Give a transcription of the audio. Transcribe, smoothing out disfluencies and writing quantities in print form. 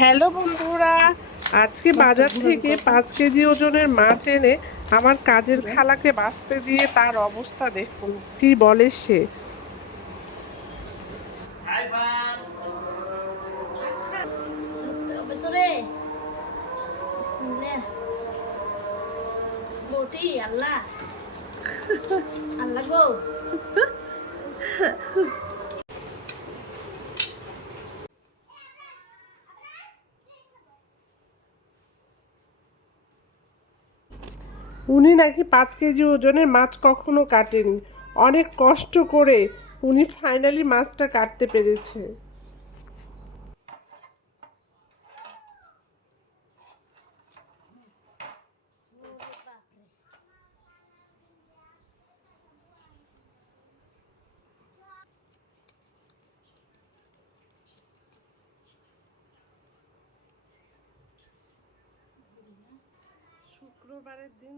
Hello বন্ধুরা, আজকে বাজার থেকে 5 কেজি ওজনের মাছ এনে আমার কাজের খালাকে বাছতে দিয়ে তার অবস্থা দেখুন, কি বলে সে। ভেতরে বিসমিল্লাহ বটি আল্লাহ আল্লাহ গো। উনি নাকি 5 কেজি ওজনের মাছ কখনো কাটেনি, অনেক কষ্ট করে উনি ফাইনালি মাছটা কাটতে পেরেছে। শুক্রবারের দিন